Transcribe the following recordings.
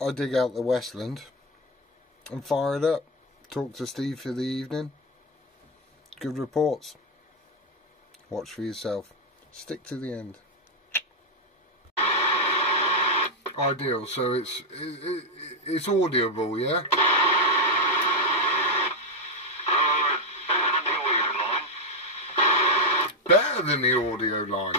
I dig out the Westland and fire it up. Talk to Steve for the evening. Good reports. Watch for yourself. Stick to the end. Ideal. So it's audible, yeah? Better than the audio line.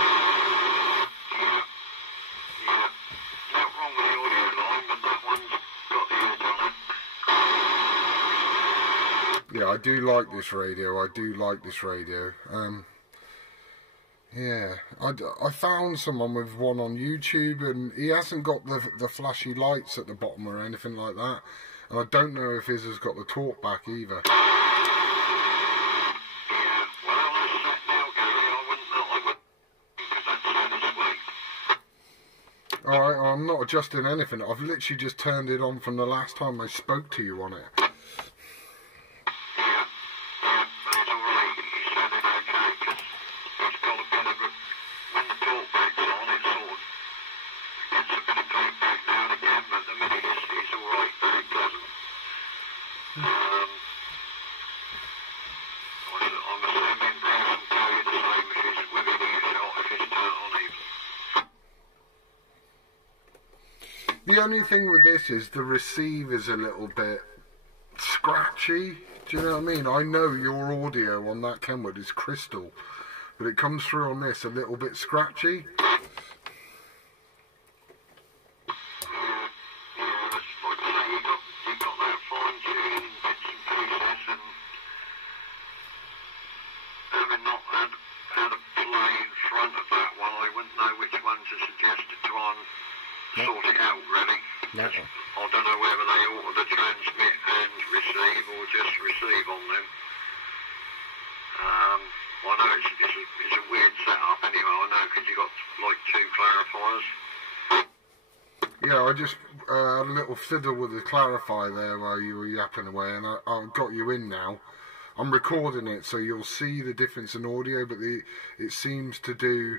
Yeah, I do like this radio. Yeah, I found someone with one on YouTube, and he hasn't got the flashy lights at the bottom or anything like that. And I don't know if his has got the talk back either. Alright, I'm not adjusting anything. I've literally just turned it on from the last time I spoke to you on it. The only thing with this is the receive is a little bit scratchy. Do you know what I mean? I know your audio on that Kenwood is crystal, but it comes through on this a little bit scratchy. Sort it out, really. No. I don't know whether they ought to transmit and receive or just receive on them. I know it's a weird setup anyway, I know, because you've got like two clarifiers. Yeah, I just had a little fiddle with the clarifier there while you were yapping away, and I got you in now. I'm recording it so you'll see the difference in audio, but it seems to do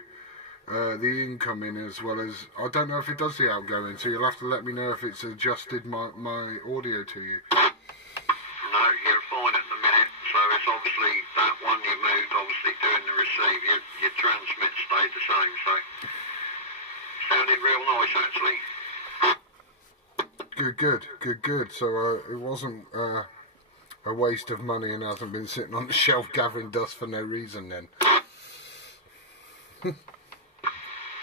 the incoming as well as, I don't know if it does the outgoing, so you'll have to let me know if it's adjusted my audio to you. No, you're fine at the minute, so it's obviously that one you moved, obviously doing the receive, your transmit stayed the same, so sounded real nice actually. Good. So it wasn't a waste of money and hasn't been sitting on the shelf gathering dust for no reason then.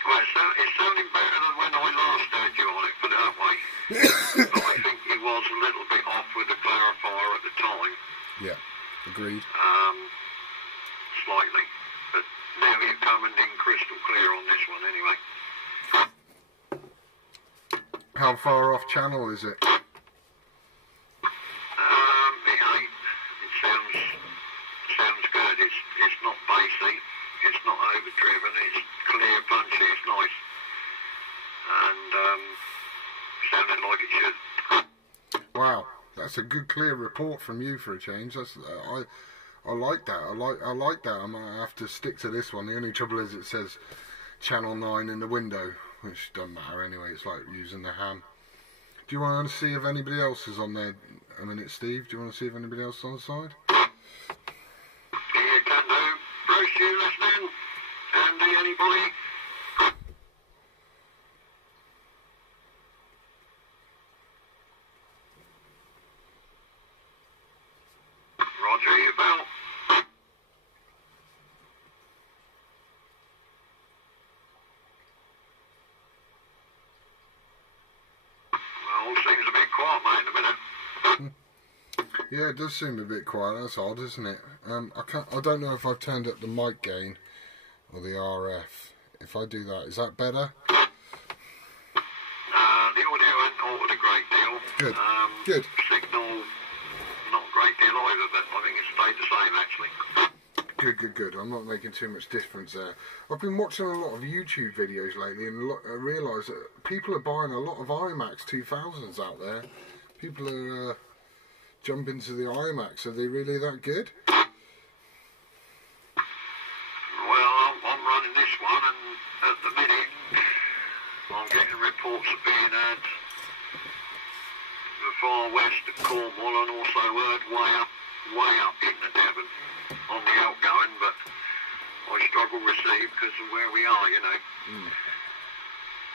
Well, it's sounding better than when I last heard you on it, put it that way. But I think he was a little bit off with the clarifier at the time. Yeah, agreed. Slightly. But now you're coming in crystal clear on this one anyway. How far off channel is it? It ain't. It sounds good. It's not bassy. It's not overdriven. It's clear, punchy. It's nice. And sounded like it should. Wow, that's a good clear report from you for a change. That's I like that. I like that. I might have to stick to this one. The only trouble is it says channel 9 in the window, which doesn't matter anyway. It's like using the ham. Do you want to see if anybody else is on there? A minute, Steve. Do you want to see if anybody else is on the side? Yeah, you can do. Bruce, you listening? Andy, anybody? Roger, you about? Well, seems a bit quiet, mate, in a minute. Yeah, it does seem a bit quiet. That's odd, isn't it? I don't know if I've turned up the mic gain or the RF. If I do that, is that better? The audio ain't altered a great deal. Good. Good. Signal, not a great deal either, but I think it stayed the same actually. Good. I'm not making too much difference there. I've been watching a lot of YouTube videos lately and I realise that people are buying a lot of IMAX 2000s out there. People are jumping to the IMAX. Are they really that good? Well, I'm running this one, and at the minute I'm getting reports of being had the far west of Cornwall, and also heard way up into Devon on the outgoing, but I struggle to receive because of where we are, you know.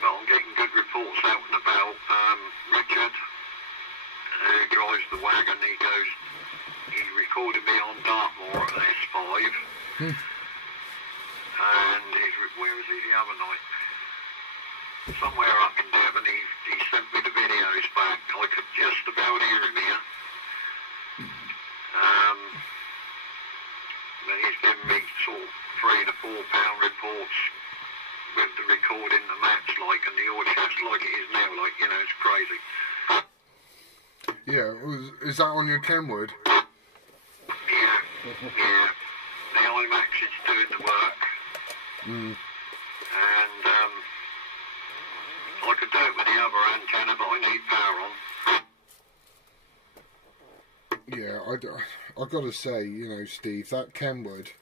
But I'm getting good reports out and about. Richard, who drives the wagon, he recorded me on Dartmoor at S5. And where was he the other night? Somewhere up in Devon. He sent me the videos back. I could just about hear him here. But he's given me sort of £3 to £4 reports with the recording, the maps like, and the audio like it is now, like, you know, it's crazy. Yeah, is that on your Kenwood? Yeah. The IMAX is doing the work. And I could do it with the other antenna, but I need power on. Yeah, I got to say, you know, Steve, that Kenwood,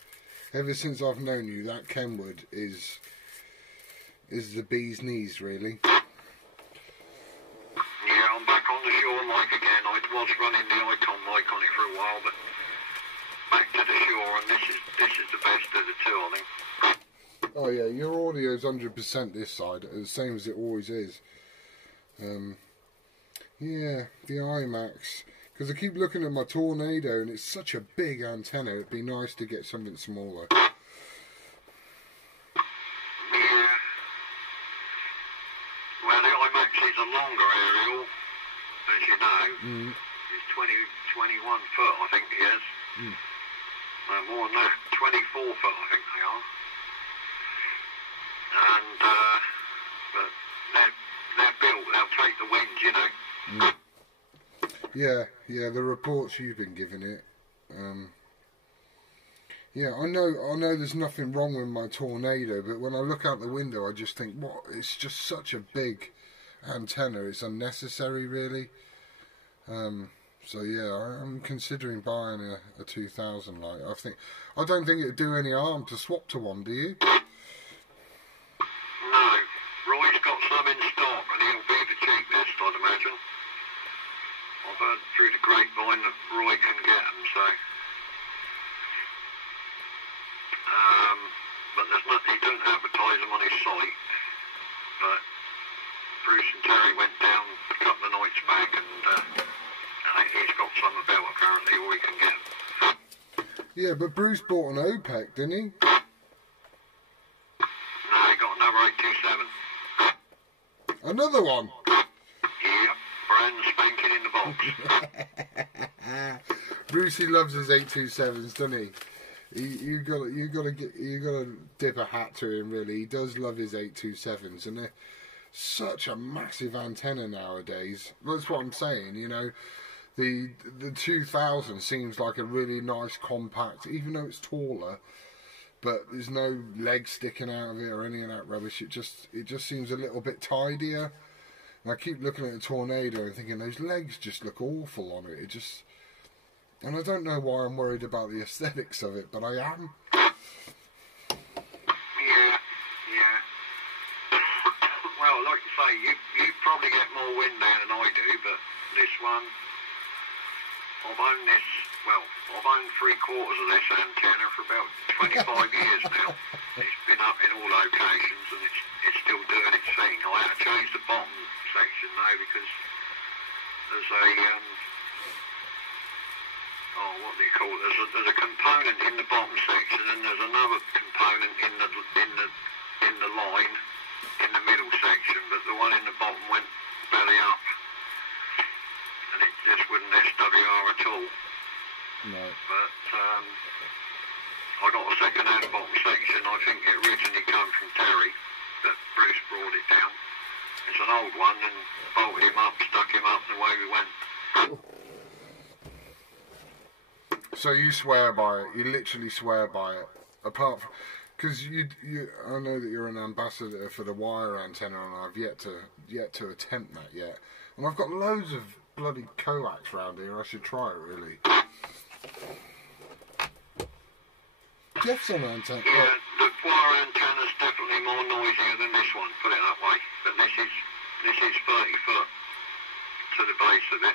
ever since I've known you, that Kenwood is the bee's knees, really. Yeah, I'm back on the shore mic again. I was running the Icon mic on it for a while, but back to the shore, and this is the best of the two, I think. Oh yeah, your audio's 100% this side, the same as it always is. Yeah, the IMAX. Because I keep looking at my Tornado, and it's such a big antenna. It'd be nice to get something smaller. Yeah. Well, the IMAX is a longer aerial, as you know. It's 21 foot, I think he is. No, more than that, 24 foot, I think they are. And, but they're built, they'll take the wind, you know. Yeah, the reports you've been giving it. Yeah, I know there's nothing wrong with my Tornado, but when I look out the window, I just think, what? It's just such a big antenna. It's unnecessary, really. So yeah, I'm considering buying a 2000 light. I don't think it'd do any harm to swap to one. Do you? No, Roy's got some in stock, and he'll be the cheapest, I'd imagine. I've heard through the grapevine that Roy can get them, so. But there's nothing, he doesn't advertise them on his site. But Bruce and Terry went down a couple of nights back, and he's got some about apparently, or he can get them. Yeah, but Bruce bought an OPEC, didn't he? No, he got another 827. Another one? Yep, brand spanking in the box. Brucey loves his 827s, doesn't he? You gotta dip a hat to him, really. He does love his 827s, and they're such a massive antenna nowadays. That's what I'm saying, you know. The 2000 seems like a really nice compact, even though it's taller, but there's no legs sticking out of it or any of that rubbish. It just seems a little bit tidier. And I keep looking at the Tornado and thinking those legs just look awful on it. And I don't know why I'm worried about the aesthetics of it, but I am. Yeah. Well, like you say, you probably get more wind there than I do, but this one, I've owned 3/4 of this antenna for about 25 years now. It's been up in all locations, and it's still doing its thing. I had to change the bottom section now because there's a what do you call it? There's a component in the bottom section, and there's another component in the line in the middle section, but the one in the bottom went belly up, and it just wouldn't SWR at all. No. But I got a second-hand bottom section. I think it originally came from Terry, but Bruce brought it down. It's an old one, and bolted him up, stuck him up, and away we went. So you swear by it? You literally swear by it? Apart from, because I know that you're an ambassador for the wire antenna, and I've yet to attempt that yet. And I've got loads of bloody coax around here. I should try it, really. Jeff's on antenna. Yeah, the wire antenna's definitely more noisier than this one. Put it that way. But this is 30 foot to the base of it.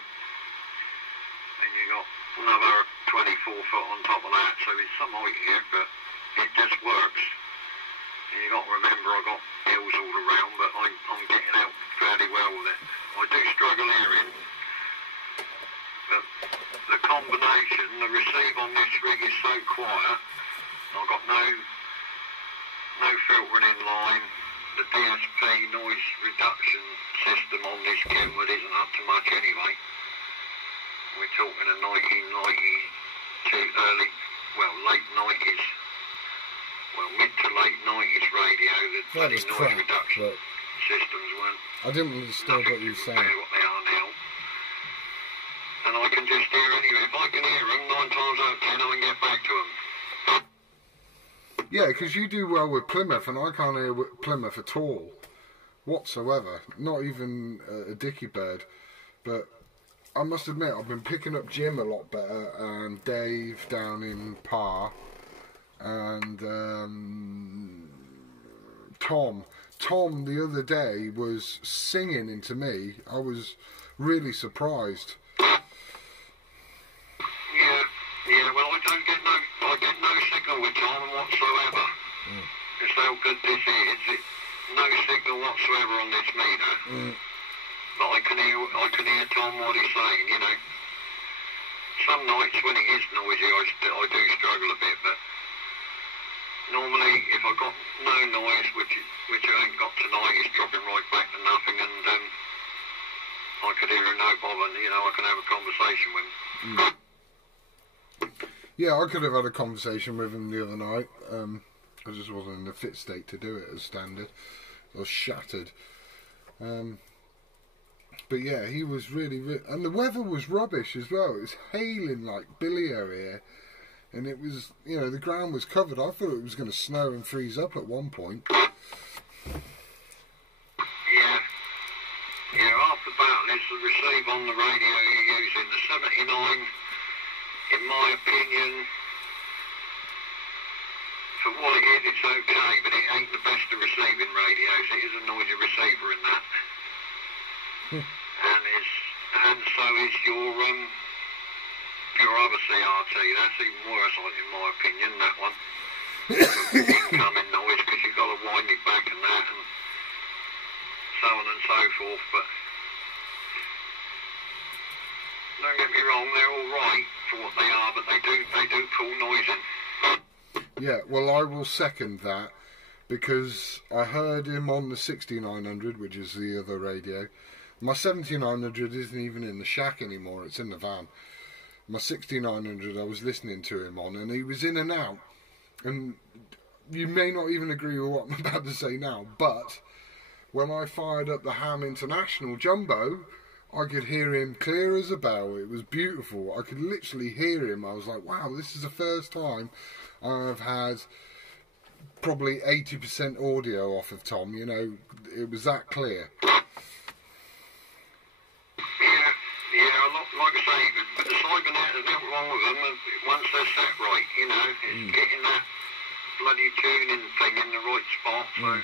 and you got another 24 foot on top of that, so it's some height here, but it just works. And you got to remember I've got hills all around, but I'm getting out fairly well with it. I do struggle hearing, but the combination, the receive on this rig is so quiet. I've got no filtering in line. The DSP noise reduction system on this Kenwood isn't up to much anyway. We're talking a 1992 late 90s, mid to late 90s radio. The noise reduction systems weren't. I didn't understand what you were saying. What they are now. And I can just hear anyway. If I can hear them, 9 times out of 10 I can get back to them. Yeah, because you do well with Plymouth, and I can't hear Plymouth at all, whatsoever. Not even a dicky bird. But I must admit, I've been picking up Jim a lot better, and Dave down in Parr, and Tom. Tom the other day was singing into me. I was really surprised. Yeah, well, I get no signal with Tom whatsoever. Just how good this is. It's no signal whatsoever on this meter. But I can hear Tom what he's saying, you know. Some nights when it is noisy, I do struggle a bit, but normally if I've got no noise, which I ain't got tonight, it's dropping right back to nothing, and I could hear him no bother, and, you know, I can have a conversation with him. Yeah, I could have had a conversation with him the other night. I just wasn't in a fit state to do it as standard. I was shattered. But yeah, he was really... And the weather was rubbish as well. It was hailing like Billio here. And it was, you know, the ground was covered. I thought it was going to snow and freeze up at one point. Yeah, half the battle is the receive on the radio you're using. The 79, in my opinion, for what it is, it's okay, but it ain't the best of receiving radios. It is a noisy receiver in that. And so is your other CRT. That's even worse, in my opinion, that one. Incoming noise, because you've got to wind it back and that, and so on and so forth. But don't get me wrong, they're all right for what they are, but they do pull noise in. Yeah, well, I will second that, because I heard him on the 6900, which is the other radio. My 7900 isn't even in the shack anymore, it's in the van. My 6900 I was listening to him on, and he was in and out. And you may not even agree with what I'm about to say now, but when I fired up the Ham International Jumbo, I could hear him clear as a bell. It was beautiful. I could literally hear him. I was like, wow, this is the first time I've had probably 80% audio off of Tom. You know, it was that clear. Like I say, but the Cybernet, there's nothing wrong with them once they're set right, you know. It's getting that bloody tuning thing in the right spot, so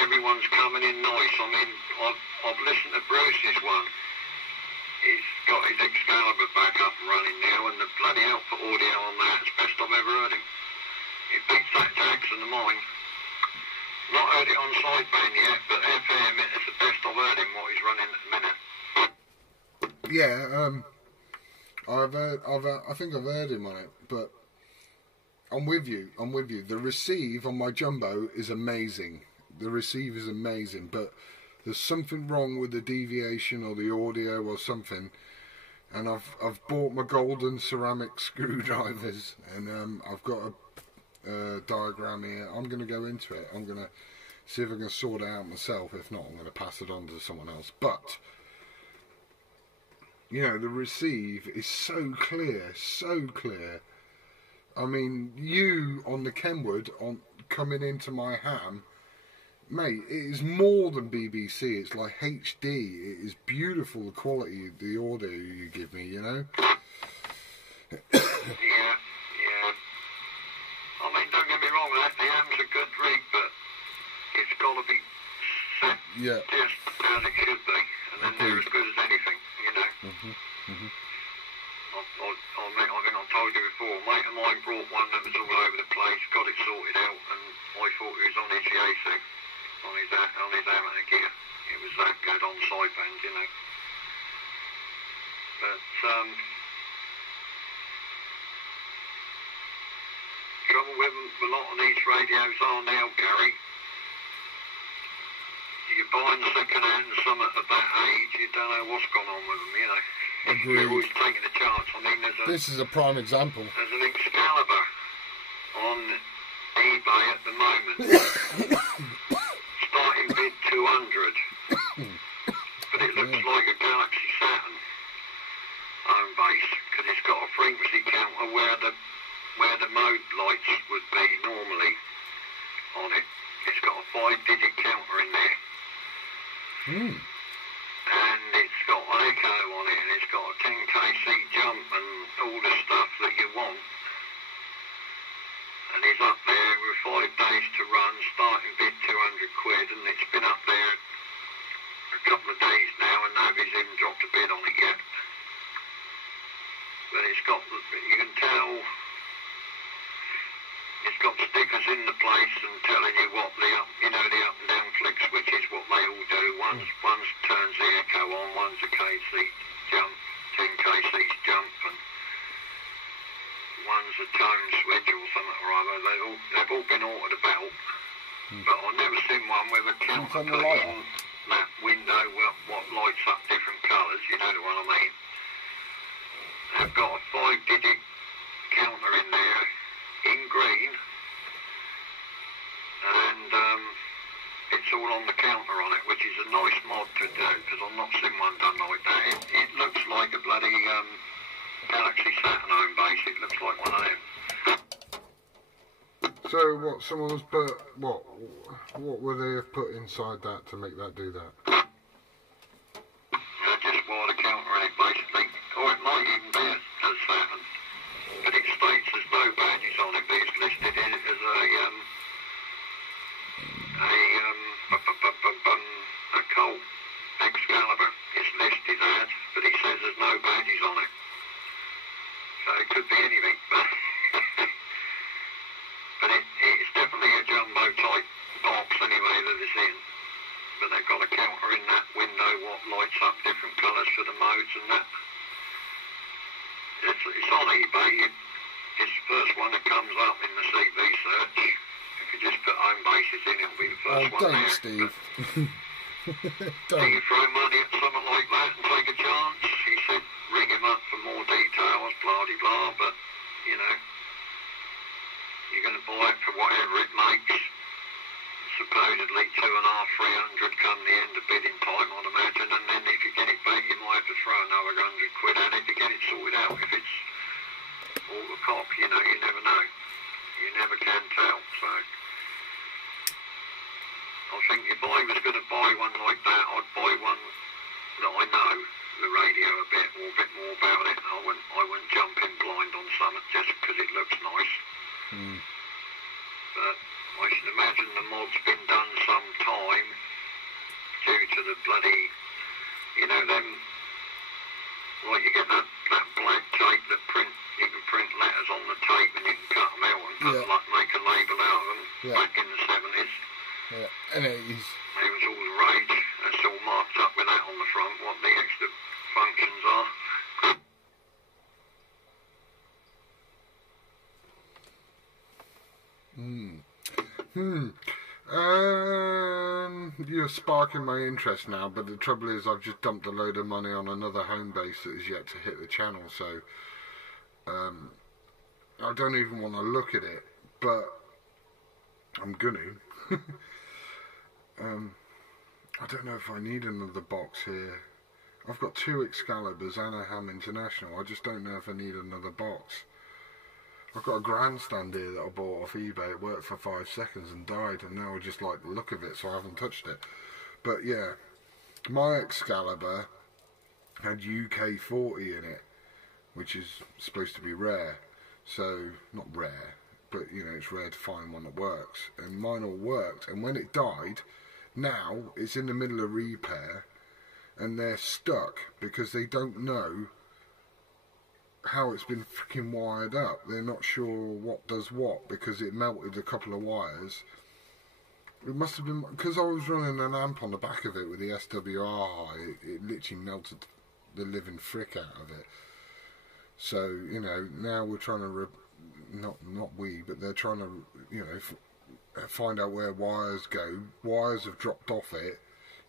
everyone's coming in nice. I mean, I've listened to Bruce's one. He's got his Excalibur back up and running now, and the bloody output audio on that is best I've ever heard him. It beats that Jackson of mine. Not heard it on sideband yet, but FM, it's the best I've heard him, what he's running at the minute. Yeah, I think I've heard him on it, but I'm with you. The receive on my Jumbo is amazing. The receive is amazing, but there's something wrong with the deviation or the audio or something. And I've bought my golden ceramic screwdrivers, and I've got a diagram here. I'm going to go into it. I'm going to see if I can sort it out myself. If not, I'm going to pass it on to someone else. But you know, the receive is so clear, so clear. I mean, you on the Kenwood, coming into my Ham, mate, it is more than BBC. It's like HD. It is beautiful, the quality, the audio you give me, you know? Yeah. I mean, don't get me wrong, the Ham's a good rig, but it's got to be set just as it should be. And then they're as good as anything, you know. I think I've told you before, a mate of mine brought one that was all over the place, got it sorted out, and I thought he was on his Yasu, on his amateur gear. It was that good on side band, you know. But, trouble with a lot of these radios are now, Gary, you're buying second hand, some at that age, you don't know what's gone on with them, you know. Agreed. They're always taking a chance. I mean, This is a prime example. there's an Excalibur on eBay at the moment. Starting bid 200. But it looks like a Galaxy Saturn home base, because it's got a frequency counter where the mode lights would be normally on it. It's got a 5-digit counter in there. And it's got an echo on it, and it's got a 10kc jump and all the stuff that you want. And he's up there with 5 days to run, starting bid 200 quid, and it's been up there a couple of days now, and nobody's even dropped a bid on it yet. But it's got, you can tell, it's got stickers in the place and telling you what the up and down flick switches, what they all do. One turns the echo on, one's a KC jump, 10 kc's jump, and one's a tone switch or something or other. They've all been altered about, but I've never seen one with a counter put in that window what lights up different colours, you know the one I mean. They've got a 5-digit counter in there, in green, and it's all on the counter on it, which is a nice mod to do, because I've not seen one done like that. It looks like a bloody Galaxy Saturn home base. It looks like one of them. So what? Someone's put what? What would they have put inside that to make that do that? Just wire the counter in it, basically. Or it might even be a Saturn. But it states there's no badges on it, but it's listed in it as a Colt Excalibur. It's listed as, but it says there's no badges on it. So it could be anything. But it's definitely a jumbo type box anyway that it's in. But they've got a counter in that window what lights up different colours for the modes and that. It's on eBay. It's the first one that comes up in the CV search. If you just put home bases in, it'll be the first one don't, there. Steve. Do you throw money at something like that and take a chance? He said ring him up for more details, blah de blah, but, you know, you're going to buy it for whatever it makes. Supposedly 250, 300 come the end of bidding time, I'd imagine, and then if you get it back, you might have to throw another 100 quid at it to get it sorted out. If it's all the cock, you know, you never know. You never can tell, so I think if I was going to buy one like that, I'd buy one that I know the radio a bit more about it. I wouldn't jump in blind on something just because it looks nice. But I should imagine the mod's been done some time due to the bloody, you know, them, like you get that black tape that you can print letters on the tape and you can cut them out and make a label out of them back in the 70s. Yeah, and 80s. It was all the rage. It's all marked up with that on the front, what the extra functions are. You're sparking my interest now, but the trouble is I've just dumped a load of money on another home base that is yet to hit the channel, so I don't even want to look at it, but I'm gonna. I don't know if I need another box here. I've got 2 Excaliburs and a Ham International. I just don't know if I need another box. I've got a grandstand here that I bought off eBay. It worked for 5 seconds and died, and now I just like the look of it, so I haven't touched it. But yeah, my Excalibur had UK 40 in it, which is supposed to be rare. So, not rare, but you know, it's rare to find one that works. And mine all worked, and when it died, now it's in the middle of repair, and they're stuck because they don't know how it's been freaking wired up. They're not sure what does what because it melted a couple of wires. It must have been because I was running an amp on the back of it with the SWR high. It literally melted the living frick out of it. So you know, now we're trying to not we, but they're trying to, you know, find out where wires go. Wires have dropped off it.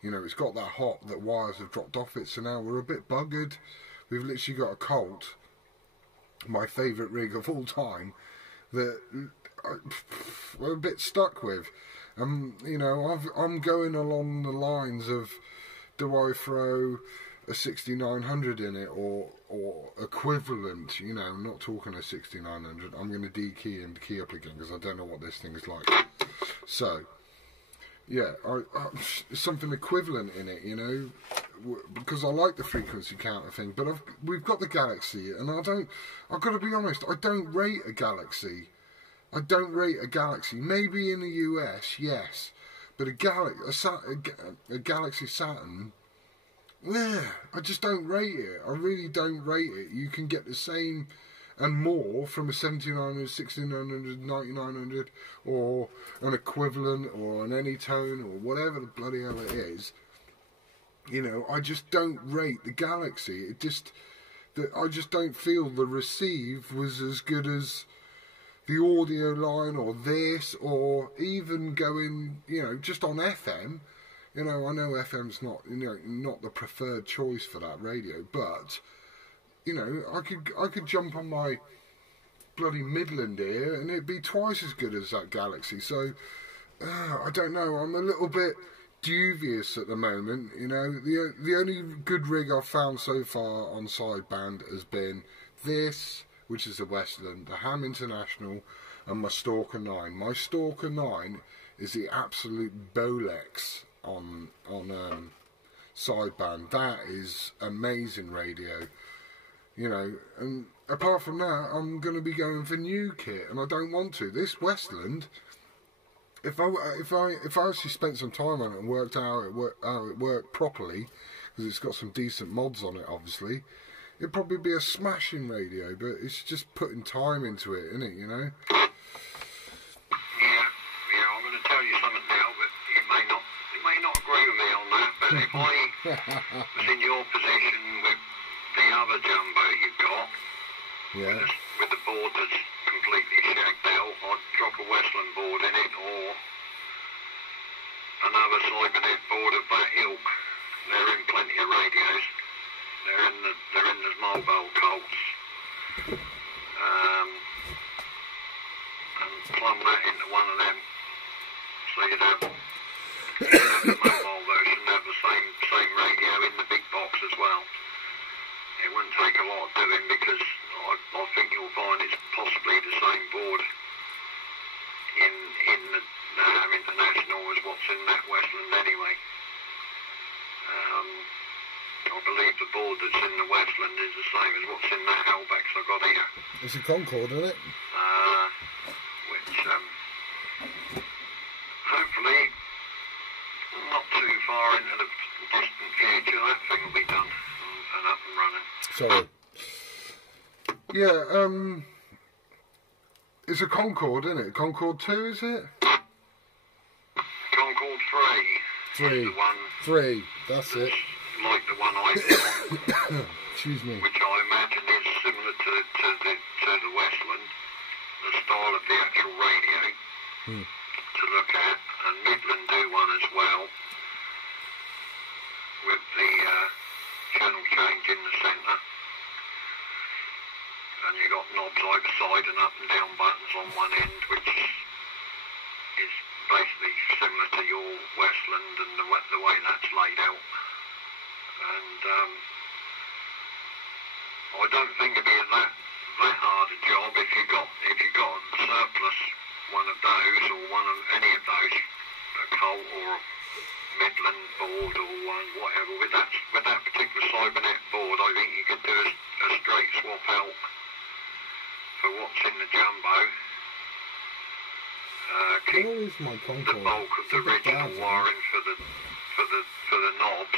You know, it's got that hot that wires have dropped off it. So now we're a bit buggered. We've literally got a Colt, my favourite rig of all time, that we're a bit stuck with. You know, I'm going along the lines of, do I throw a 6900 in it or equivalent? You know, I'm not talking a 6900. I'm going to de-key and key up again because I don't know what this thing is like. So, yeah, something equivalent in it, you know, because I like the frequency counter thing. But we've got the Galaxy, and I've got to be honest, I don't rate a Galaxy. I don't rate a Galaxy. Maybe in the US, yes, but a Galaxy Saturn, yeah, I just don't rate it. I really don't rate it. You can get the same and more from a 1700, 1600, 9900, or an equivalent, or an Anytone, or whatever the bloody hell it is. You know, I just don't rate the Galaxy. I just don't feel the receive was as good as the audio line, or this, or even going, you know, just on FM. You know, I know FM's not, you know, not the preferred choice for that radio, but you know, I could jump on my bloody Midland here and it'd be twice as good as that Galaxy. So I don't know. I'm a little bit dubious at the moment. You know, the only good rig I've found so far on sideband has been this, which is the Westland, the Ham International, and my Stalker 9. My Stalker 9 is the absolute Bolex on sideband. That is amazing radio. You know, and apart from that, I'm going to be going for new kit, and I don't want to. This Westland, if I actually spent some time on it and worked out how it worked properly, because it's got some decent mods on it, obviously, it'd probably be a smashing radio. But it's just putting time into it, isn't it? You know. Yeah, I'm going to tell you something now, but you may not agree with me on that. But if I was in your position with the other jumbo you've got, yeah, with the board that's completely shagged out, I'd drop a Westland board in it, or another cybernet board of that ilk. They're in plenty of radios. They're in the mobile Colts. And plumb that into one of them. So you'd have the mobile version, have the same radio in the big box as well. It wouldn't take a lot of doing, because I think you'll find it's possibly the same board in the Ham International as what's in that Westland anyway. I believe the board that's in the Westland is the same as what's in that Halbex I got here. It's a Concorde, isn't it? Which hopefully not too far into the distant future that thing will be done and up and running. Sorry. Yeah, it's a Concorde, isn't it? Concorde 2, is it? Concorde 3. 3. The one 3. That's it. like the one I got, Excuse me. which I imagine is similar to the Westland, the style of the actual radio to look at, and Midland do one as well, with the channel change in the centre, and you got knobs either side and up and down buttons on one end, which is basically similar to your Westland and the way that's laid out. And I don't think it'd be that hard a job if you got a surplus one of those, or one of any of those, a Colt or a Midland board or whatever. With that particular cybernet board, I think you could do a straight swap out for what's in the jumbo. Keep My the Concorde. bulk of the original wiring for the knobs,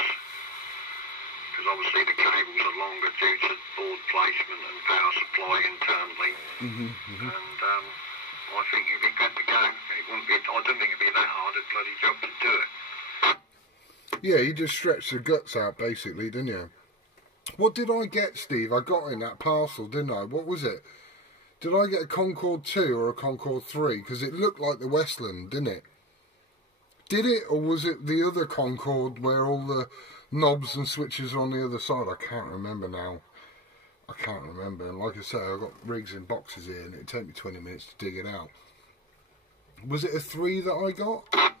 because obviously the cables are longer due to board plug basement and power supply internally. And I think you'd be good to go. It wouldn't be. I don't think it'd be that hard a bloody job to do it. Yeah, you just stretched the guts out, basically, didn't you? What did I get, Steve? I got in that parcel, didn't I? What was it? Did I get a Concorde 2 or a Concorde 3? Because it looked like the Westland, didn't it? Did it, or was it the other Concorde where all the knobs and switches are on the other side? I can't remember now. I can't remember. And like I say, I've got rigs in boxes here, and it'd take me 20 minutes to dig it out. Was it a 3 that I got? I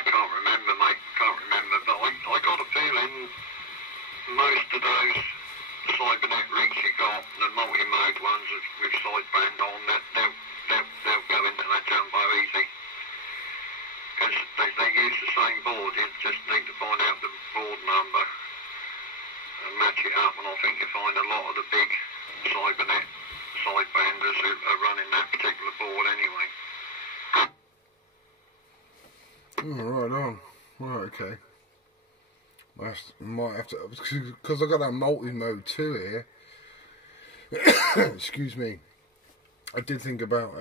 can't remember, mate. Can't remember. But I got a feeling most of those cybernet rigs you got, the multi-mode ones with sideband on, they'll go into that jumbo easy. Because they use the same board. You just need to find out the board number and match it up. And I think you find a lot of the big cybernet sidebanders are running that particular board anyway. Right on. Right, okay. Might have to, because I got that multi-mode 2 here. Excuse me. I did think about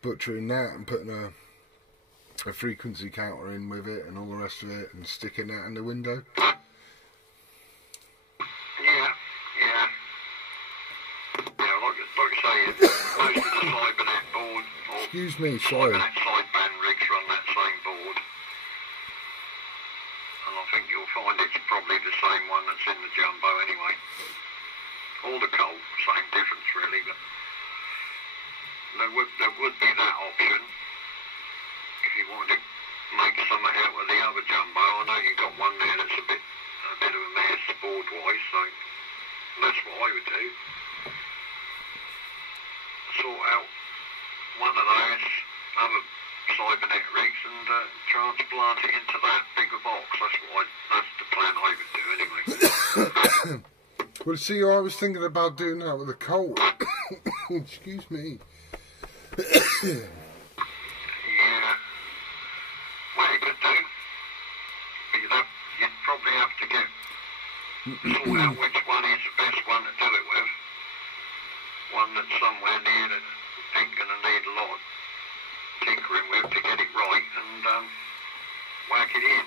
butchering that and putting a frequency counter in with it and all the rest of it and sticking that in the window. Like I say, most of the cybernet board or Excuse me, sorry. cybernet sideband rigs run that same board. And I think you'll find it's probably the same one that's in the jumbo anyway. All the Colt, same difference really, but there would be that option if you wanted to make something out of the other jumbo. I know you've got one there that's a bit of a mess board wise, so that's what I would do. Sort out one of those other cybernet rigs and transplant it into that bigger box. That's the plan I would do anyway. Well, see, I was thinking about doing that with a Colt. Excuse me. Yeah. Well, you could do. But you'd probably have to sort out which one is the best one to do it with. One that's somewhere near that I think going to need a lot of tinkering with to get it right and whack it in.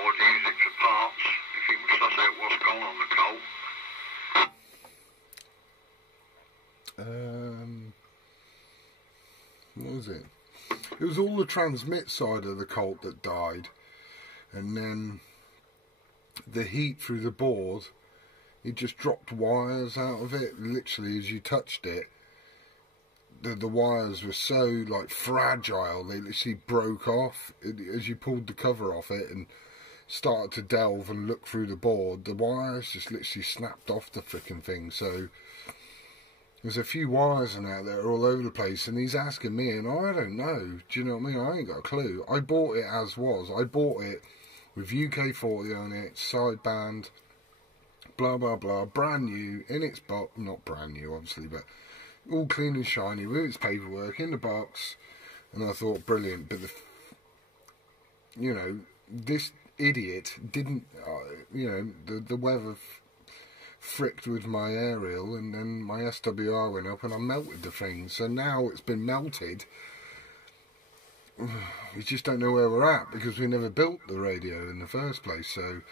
Or use it for parts if you can suss out what's gone on the Colt. What was it? It was all the transmit side of the Colt that died, and then the heat through the board. It just dropped wires out of it. Literally, as you touched it, the wires were so like fragile they literally broke off as you pulled the cover off it and started to delve and look through the board. The wires just literally snapped off the freaking thing. So there's a few wires in there that are all over the place, and he's asking me, and I don't know. Do you know what I mean? I ain't got a clue. I bought it as was. I bought it with UK40 on it, sideband, blah blah blah, brand new in its box. Not brand new, obviously, but all clean and shiny with its paperwork in the box. And I thought, brilliant. But this idiot didn't. The weather fricked with my aerial, and then my SWR went up, and I melted the thing. So now it's been melted. We just don't know where we're at because we never built the radio in the first place. So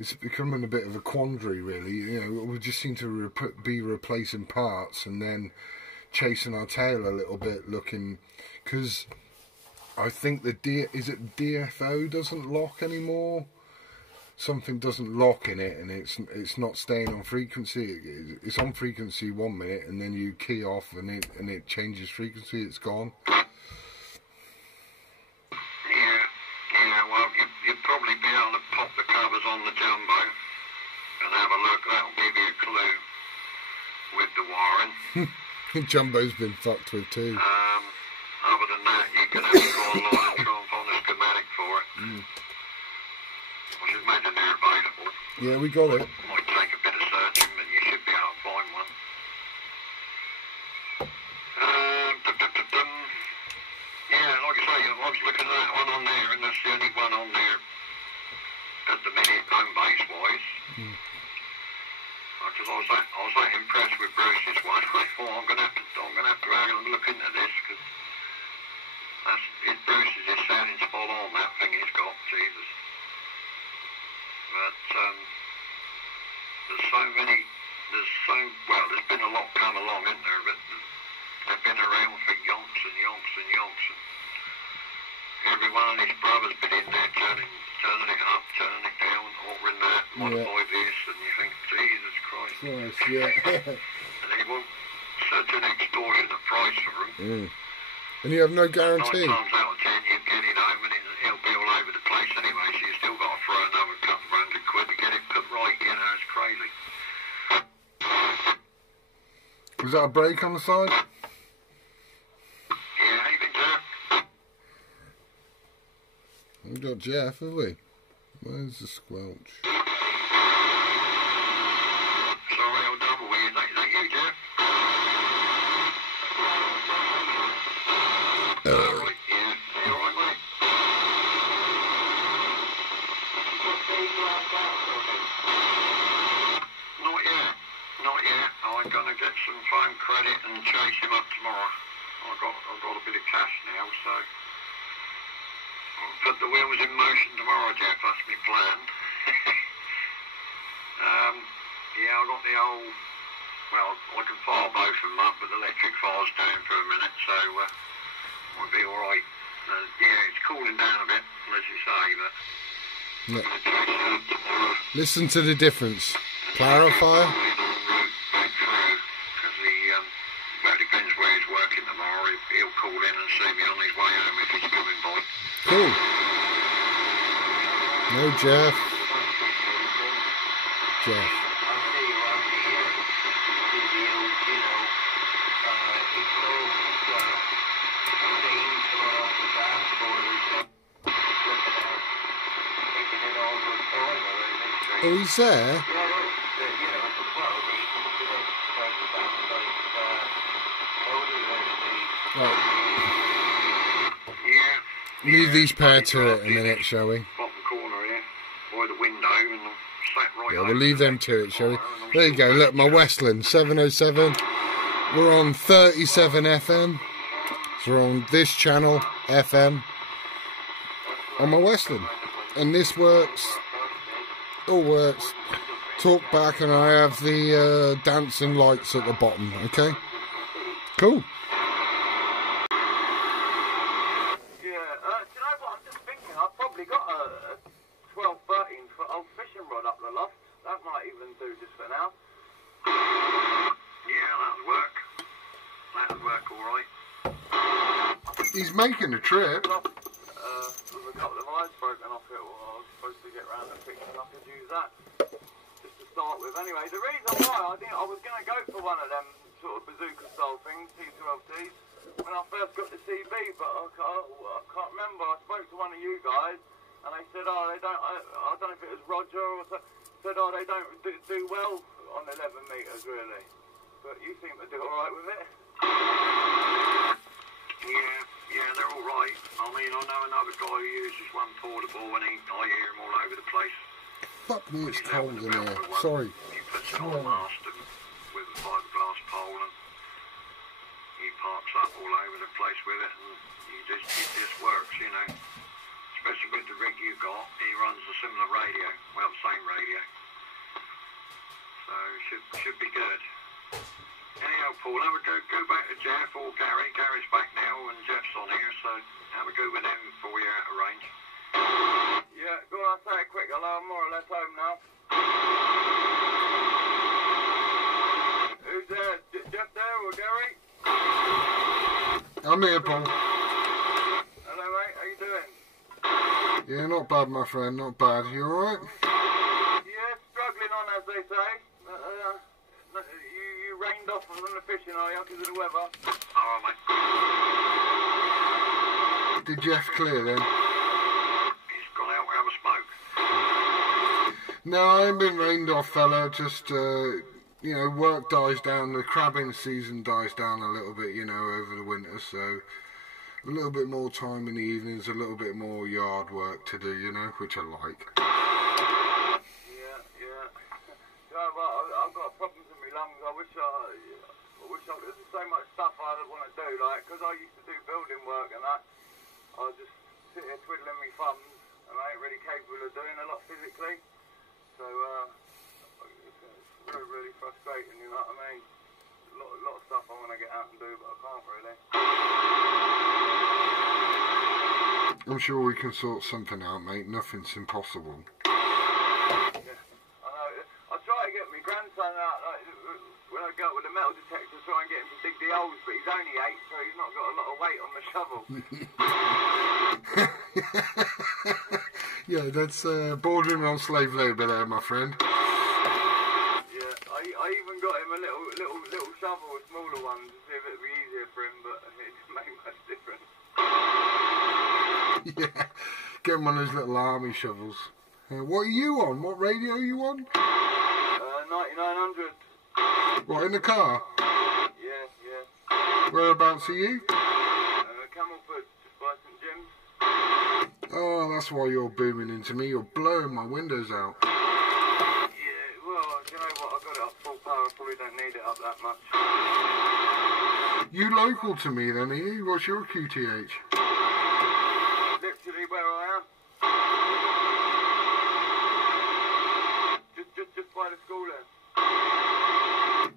it's becoming a bit of a quandary, really. We just seem to be replacing parts and then chasing our tail a little bit, looking, because I think the DFO doesn't lock anymore. Something doesn't lock in it, and it's not staying on frequency. It's on frequency 1 minute, and then you key off, and it changes frequency. It's gone. Well, you'd probably be able to pop the covers on the jumbo and have a look. That'll give you a clue with the wiring. Jumbo's been fucked with too. Other than that, you can have to go online and try and find a schematic for it. I should imagine they're available. Yeah, we got it. Might take a bit of searching, but you should be able to find one. Yeah, like I say, I was looking at that one on there, and that's the only one on there minute home base wise. Because I was that impressed with Bruce's one. I thought I'm gonna have to have a look into this, because Bruce's is sounding spot on, that thing he's got, Jesus. But there's been a lot come along, isn't there? But they've been around for yonks and yonks and yonks, and every one of his brothers been in there turning it up, turning it down, ordering that, modify this, and you think, Jesus Christ. Nice, yeah. And they want such an extortionate price for them. And you have no guarantee. 9 times out of 10 you get it home and it'll be all over the place anyway, so you still got to throw another couple of £100 to get it put right, you know, it's crazy. Was that a brake on the side? Yeah, even Jeff. We've got Jeff, have we? Where's the squelch? Sorry, I'll double with you. Is that you, Jeff? Right, yeah. You alright, mate? Not yet. I'm going to get some phone credit and chase him up tomorrow. I've got a bit of cash now, so I'll put the wheels in motion tomorrow, Jeff. That's my plan. Yeah, I've got the old, well, I can fire both of them up, but the electric fire's down for a minute, so we'll be alright. Yeah, it's cooling down a bit, as you say, but I'm going to chase it up tomorrow. Listen to the difference. Clarifier. Well, it depends where he's working tomorrow. He'll call in and see me on his way home if he's coming by. Cool. No Jeff. Jeff. Oh, he's there? Right. Leave these pair to it a minute, shall we? Bottom corner here, by the window, and I'm sat right. Yeah, we'll leave them to it, shall we? There you go, look, my Westland 707. We're on 37 FM. So we're on this channel, FM, on my Westland. And this works, all works. Talk back, and I have the dancing lights at the bottom, okay? Cool. Got a 12, 13 foot old fishing rod up the loft. That might even do just for now. Yeah, that'll work. That'll work alright. He's making a trip. With a couple of eyes broken off it, well, I was supposed to get round and fix it, and I could use that just to start with. Anyway, the reason why I think I was going to go for one of them sort of bazooka style things, T12Ts, when I first got the CB, but I can't remember. I spoke to one of you guys, and they said, oh, they don't, I don't know if it was Roger or something, said, oh, they don't do well on 11 metres, really. But you seem to do alright with it. Yeah, they're alright. I mean, I know another guy who uses one portable, and I hear him all over the place. Fuck me, it's cold in here. Sorry. He puts it on the mast with a fiberglass pole, and he parks up all over the place with it, and it just works, you know. Especially with the rig you got, he runs a similar radio, well, same radio. So should be good. Anyhow, Paul, have a go back to Jeff or Gary. Gary's back now, and Jeff's on here, so have a go with them before you're out of range. Yeah, go on, say it quick. I'm more or less home now. Who's there? Jeff there or Gary? I'm here, Paul. Hello, mate. How you doing? Yeah, not bad, my friend, not bad. You alright? Yeah, struggling on, as they say. You rained off from the fishing, are you, because of the weather? Alright, mate. Did Jeff clear then? He's gone out to have a smoke. No, I ain't been rained off, fella. Just, you know, work dies down. The crabbing season dies down a little bit, you know, over the winter. So a little bit more time in the evenings, a little bit more yard work to do, you know, which I like. there's so much stuff I don't want to do, like, because I used to do building work and that, I just sit here twiddling my thumbs, and I ain't really capable of doing a lot physically, so it's really, really frustrating, you know what I mean? A lot of stuff I want to get out and do, but I can't really. I'm sure we can sort something out, mate. Nothing's impossible. Yeah, I know. I try to get my grandson out, like, when I go with the metal detector, try and get him to dig the holes, but he's only 8, so he's not got a lot of weight on the shovel. Yeah, that's bordering on slave labour there, my friend. Yeah, I even got him a little shovel, a smaller one, to see if it'd be easier for him, but it didn't make much difference. Yeah, get him one of those little army shovels. What are you on? What radio are you on? 9900. What, in the car? Yeah. Whereabouts are you? Camelford, just by St Jim's. Oh, that's why you're booming into me. You're blowing my windows out. Yeah, well, you know what? I got it up full power. I probably don't need it up that much. You local to me then, are you? What's your QTH? Literally where I am. Just by the school then.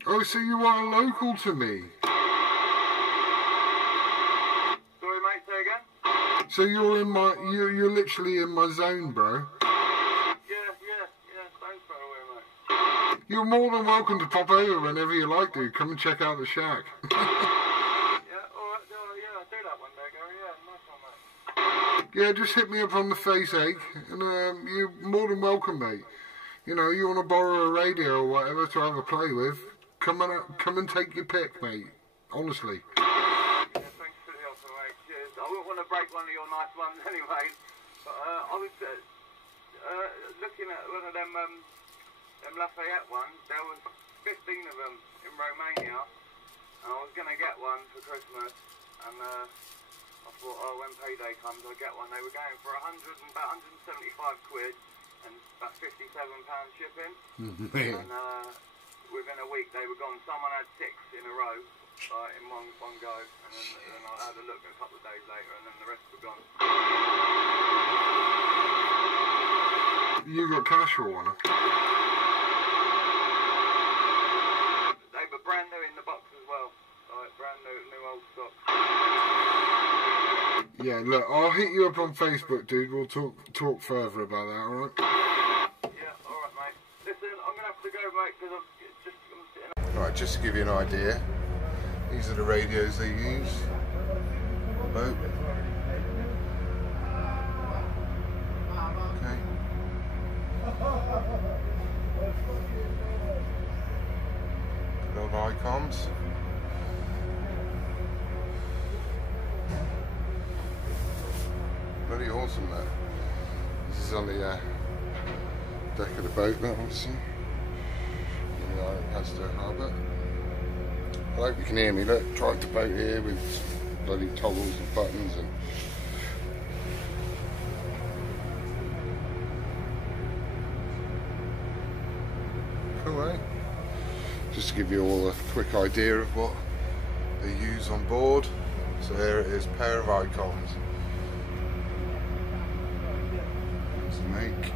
Oh, so you are local to me. Sorry, mate, say again? So you're in my, you're literally in my zone, bro. Yeah, stone's throw away, mate. You're more than welcome to pop over whenever you like, dude. Come and check out the shack. Yeah, alright, yeah, I'll do that one day, Gary. Yeah, nice one, mate. Yeah, just hit me up on the face egg, and you're more than welcome, mate. You know, you want to borrow a radio or whatever to have a play with, come and take your pick, mate. Honestly. Yeah, thanks for the offer, mate. Cheers. I wouldn't want to break one of your nice ones anyway, but I was looking at one of them Lafayette ones. There was 15 of them in Romania, and I was going to get one for Christmas, and I thought, oh, when payday comes, I'll get one. They were going for about 175 quid. And about £57 shipping. And within a week they were gone. Someone had 6 in a row, in one go, and then I had a look a couple of days later, and then the rest were gone. You got cash for one? They were brand new in the box as well. Brand new old stock. Yeah, look, I'll hit you up on Facebook, dude. We'll talk further about that, alright? Yeah, alright, mate. Listen, I'm going to have to go, mate, because I'm sitting... Right, just to give you an idea, these are the radios they use on the boat. Okay. Good old icons. Bloody awesome, that. This is on the deck of the boat, that obviously. In the Pastor Harbour. I hope you can hear me. Look, tried the boat here with bloody toggles and buttons and. Cool, eh? Just to give you all a quick idea of what they use on board. So here it is, pair of icons. Make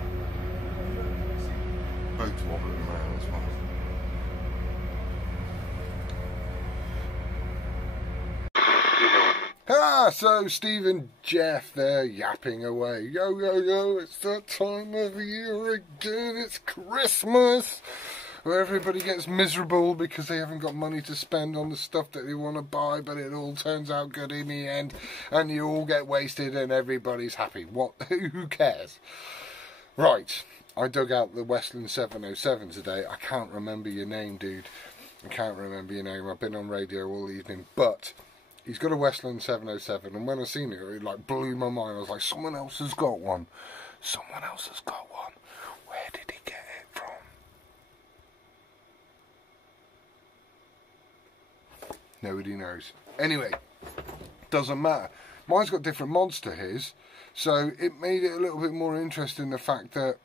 boats wobbling around as well. So Steve and Jeff there yapping away. Yo, yo, yo, it's that time of year again. It's Christmas. Where everybody gets miserable because they haven't got money to spend on the stuff that they want to buy, but it all turns out good in the end, and you all get wasted and everybody's happy. What? Who cares? Right, I dug out the Westland 707 today. I can't remember your name, dude. I can't remember your name. I've been on radio all evening, but he's got a Westland 707, and when I seen it, it like blew my mind. I was like, someone else has got one. Someone else has got one. Where did he get it from? Nobody knows. Anyway, doesn't matter. Mine's got different mods to his, so it made it a little bit more interesting, the fact that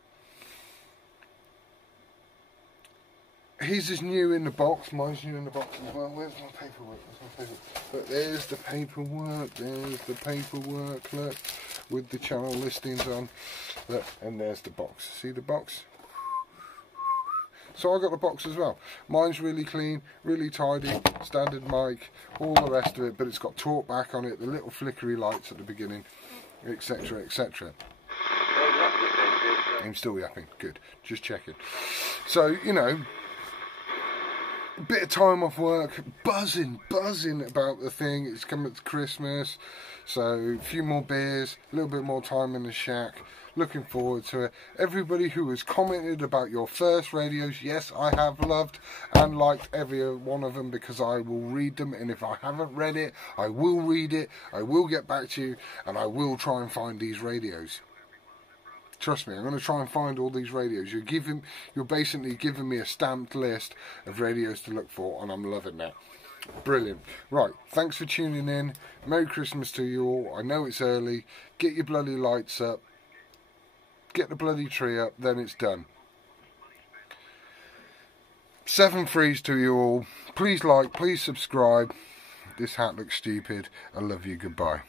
his is new in the box. Mine's new in the box as well. Where's my paperwork? But there's the paperwork. There's the paperwork. Look, with the channel listings on. Look, and there's the box. See the box? So I got the box as well. Mine's really clean, really tidy, standard mic, all the rest of it, but it's got talk back on it, the little flickery lights at the beginning, etc, etc. I'm still yapping, good, just checking. So, you know, a bit of time off work, buzzing about the thing. It's coming to Christmas, so a few more beers, a little bit more time in the shack. Looking forward to it. Everybody who has commented about your first radios, yes, I have loved and liked every one of them, because I will read them, and if I haven't read it, I will read it, I will get back to you, and I will try and find these radios. Trust me, I'm going to try and find all these radios. You're basically giving me a stamped list of radios to look for, and I'm loving that. Brilliant. Right, thanks for tuning in. Merry Christmas to you all. I know it's early. Get your bloody lights up. Get the bloody tree up, then it's done. 7 frees to you all. Please like, please subscribe. This hat looks stupid. I love you. Goodbye.